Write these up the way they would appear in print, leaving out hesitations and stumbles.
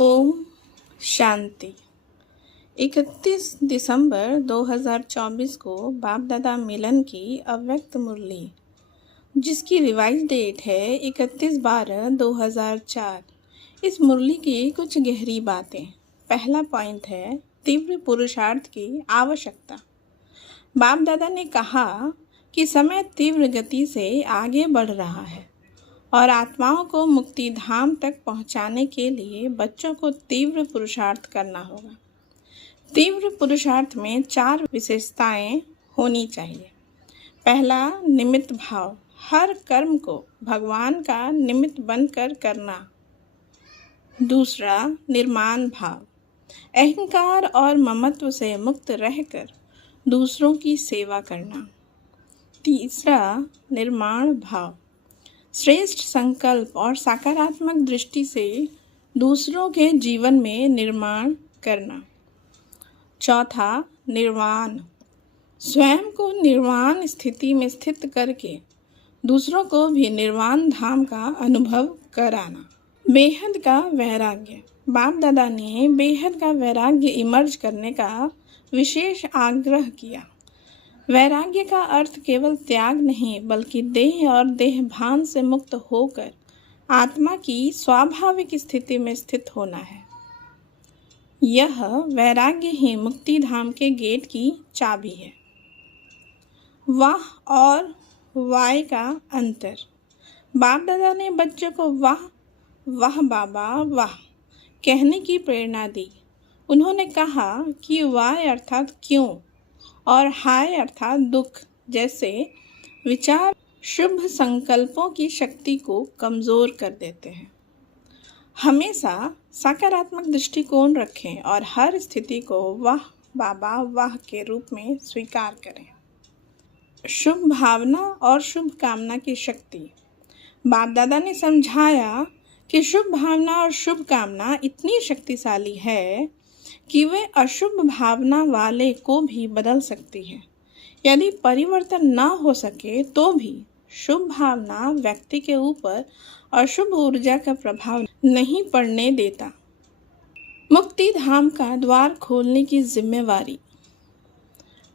ओम शांति। 31 दिसंबर 2024 को बाप दादा मिलन की अव्यक्त मुरली, जिसकी रिवाइज डेट है 31/12/2004। इस मुरली की कुछ गहरी बातें। पहला पॉइंट है तीव्र पुरुषार्थ की आवश्यकता। बाप दादा ने कहा कि समय तीव्र गति से आगे बढ़ रहा है और आत्माओं को मुक्ति धाम तक पहुंचाने के लिए बच्चों को तीव्र पुरुषार्थ करना होगा। तीव्र पुरुषार्थ में 4 विशेषताएं होनी चाहिए। पहला, निमित्त भाव, हर कर्म को भगवान का निमित्त बनकर करना। दूसरा, निर्माण भाव, अहंकार और ममत्व से मुक्त रहकर दूसरों की सेवा करना। तीसरा, निर्माण भाव, श्रेष्ठ संकल्प और सकारात्मक दृष्टि से दूसरों के जीवन में निर्माण करना। चौथा, निर्वाण, स्वयं को निर्वाण स्थिति में स्थित करके दूसरों को भी निर्वाण धाम का अनुभव कराना। बेहद का वैराग्य, बाप दादा ने बेहद का वैराग्य इमर्ज करने का विशेष आग्रह किया। वैराग्य का अर्थ केवल त्याग नहीं, बल्कि देह और देह भान से मुक्त होकर आत्मा की स्वाभाविक स्थिति में स्थित होना है। यह वैराग्य ही मुक्ति धाम के गेट की चाबी है। वाह और वाय का अंतर, बाप दादा ने बच्चों को वाह वाह बाबा वाह कहने की प्रेरणा दी। उन्होंने कहा कि वाय अर्थात क्यों और हाय अर्थात दुख जैसे विचार शुभ संकल्पों की शक्ति को कमज़ोर कर देते हैं। हमेशा सकारात्मक दृष्टिकोण रखें और हर स्थिति को वाह बाबा वाह के रूप में स्वीकार करें। शुभ भावना और शुभ कामना की शक्ति, बाप दादा ने समझाया कि शुभ भावना और शुभ कामना इतनी शक्तिशाली है कि वे अशुभ भावना वाले को भी बदल सकती है। यदि परिवर्तन न हो सके तो भी शुभ भावना व्यक्ति के ऊपर अशुभ ऊर्जा का प्रभाव नहीं पड़ने देता। मुक्ति धाम का द्वार खोलने की जिम्मेवारी,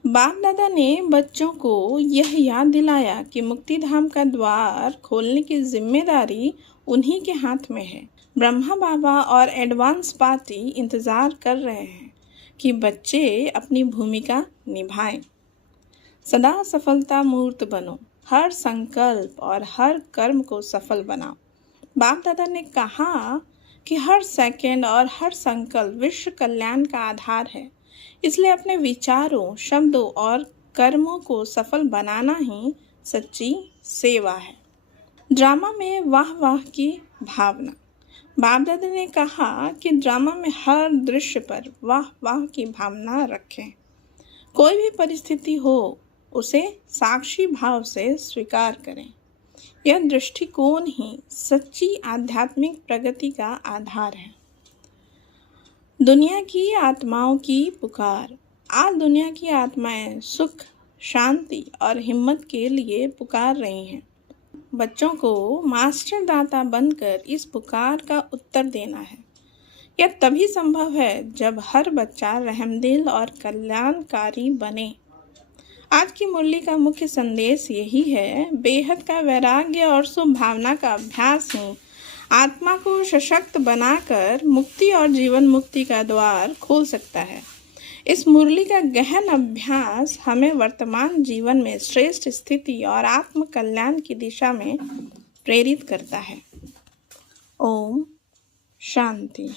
बाप दादा ने बच्चों को यह याद दिलाया कि मुक्ति धाम का द्वार खोलने की जिम्मेदारी उन्हीं के हाथ में है। ब्रह्मा बाबा और एडवांस पार्टी इंतज़ार कर रहे हैं कि बच्चे अपनी भूमिका निभाएं। सदा सफलता मूर्त बनो, हर संकल्प और हर कर्म को सफल बनाओ। बाप दादा ने कहा कि हर सेकंड और हर संकल्प विश्व कल्याण का आधार है, इसलिए अपने विचारों, शब्दों और कर्मों को सफल बनाना ही सच्ची सेवा है। ड्रामा में वाह वाह की भावना, बाप दादा ने कहा कि ड्रामा में हर दृश्य पर वाह वाह की भावना रखें। कोई भी परिस्थिति हो उसे साक्षी भाव से स्वीकार करें। यह दृष्टिकोण ही सच्ची आध्यात्मिक प्रगति का आधार है। दुनिया की आत्माओं की पुकार, आज दुनिया की आत्माएं सुख, शांति और हिम्मत के लिए पुकार रही हैं। बच्चों को मास्टर दाता बनकर इस पुकार का उत्तर देना है। यह तभी संभव है जब हर बच्चा रहमदिल और कल्याणकारी बने। आज की मुरली का मुख्य संदेश यही है, बेहद का वैराग्य और शुभ भावना का अभ्यास ही आत्मा को सशक्त बनाकर मुक्ति और जीवन मुक्ति का द्वार खोल सकता है। इस मुरली का गहन अभ्यास हमें वर्तमान जीवन में श्रेष्ठ स्थिति और आत्म कल्याण की दिशा में प्रेरित करता है। ओम शांति।